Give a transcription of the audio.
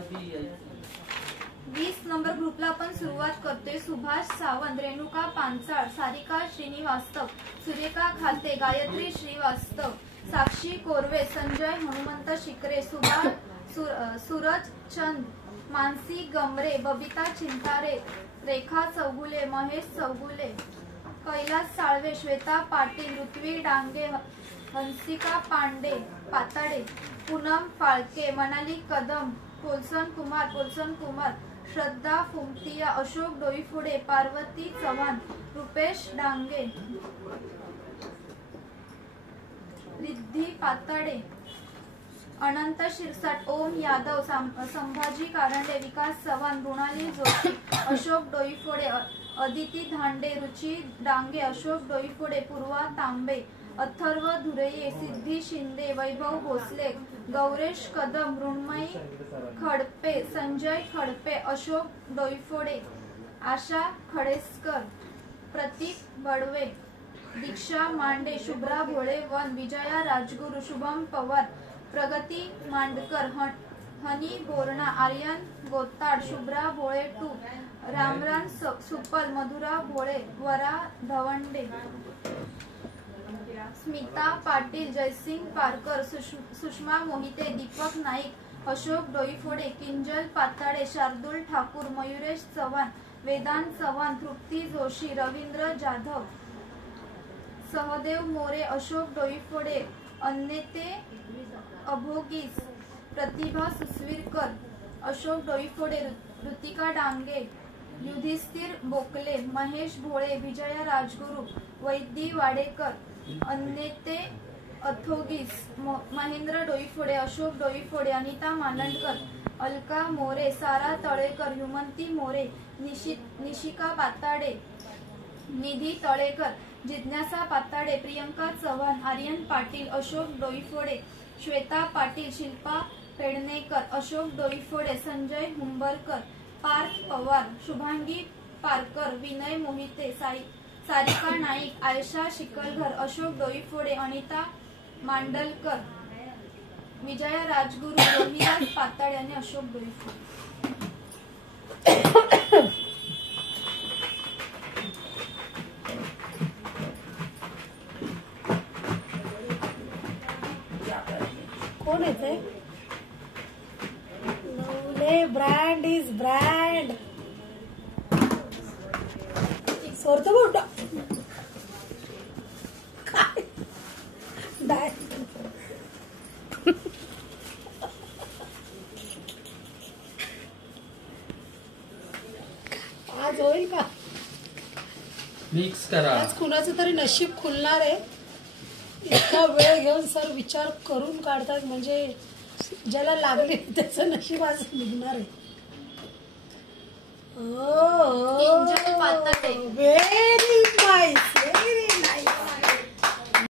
20 number ग्रुपला आपण सुरुवात करतोय. सुभाष सावंत, रेणुका पांचाळ, सारिका श्रीनिवास्तव, सुरेखा खाते, गायत्री श्रीवास्तव, साक्षी कोरवे, संजय हनुमंत शिकरे, सूरज चंद, मानसी गमरे, बबिता चिंतारे, रेखा चौगुले, महेश चौगुले, कैलास साळवे, श्वेता पाटील, ऋत्वी डांगे, हंसिका पाताडे, पूनम फाळके, मनाली कदम, पोलसन कुमार, श्रद्धा फुमतिया, अशोक डोईफोडे, पार्वती चव्हाण, रुपेश डांगे, रिद्धी पाताडे, अनंत शिरसाट, ओम यादव, संभाजी कारंडे, विकास चव्हाण, मृणाली जोशी, अशोक डोईफोडे, अदिती धांडे, रुची डांगे, अशोक डोईफोडे, पूर्वा तांबे, अथर्व धुरये, सिद्धी शिंदे, वैभव भोसले, गौरेश कदम, मृण्मयी खडपे, संजय खडपे, अशोक डोईफोडे, आशा खडेसकर, प्रतीक बडवे, दीक्षा मांडे, शुभ्रा भोळे वन, विजया राजगुरू, शुभम पवार, प्रगती मांडकर, हनी बोरणा, आर्यन गोताड, शुभ्रा भोळे टू, रामरान सुपल, मधुरा भोळे, वरा धवंडे, स्मिता पाटील, जयसिंग पारकर, सुषमा मोहिते, दीपक नाईक, अशोक डोईफोडे, किंजल पाताडे, शार्दुल ठाकूर, मयुरेश चव्हाण, वेदांत चव्हाण, तृप्ती जोशी, रवींद्र जाधव, सहदेव मोरे, अशोक डोईफोडे, अन्नेते अभोगीस, प्रतिभा सुसवीरकर, अशोक डोईफोडे, ऋतिका डांगे, युधिष्ठिर बोकले, महेश भोळे, विजया राजगुरू, वैद्य वाडेकर, अन्नेते अथोगीस, महेंद्र डोईफोडे, अशोक डोईफोडे, अनिता मानंडकर, अलका मोरे, सारा तळेकर, हुमंती मोरे, निशिका पाताडे, निधी तळेकर, जिज्ञासा पाताडे, प्रियंका चव्हाण, आर्यन पाटील, अशोक डोईफोडे, श्वेता पाटील, शिल्पा पेडणेकर, अशोक डोईफोडे, संजय हुंबरकर, पार्थ पवार, शुभांगी पारकर, विनय मोहिते, सारिका नाईक, आयशा शिकलघर, अशोक डोईफोडे, अनिता मांडलकर, विजया राजगुरू, रोहिदास पाताळे आणि अशोक डोईफोडे. कोण येते? Navale brand is brand. सोडतो मोठा काय आज होईल का? मिक्स करा. आज कुणाचं तरी नशीब खुलणार आहे. इतका वेळ घेऊन सर विचार करून काढतात, म्हणजे ज्याला लागले त्याचं नशीब आज निघणार आहे. किंजल पाताडे,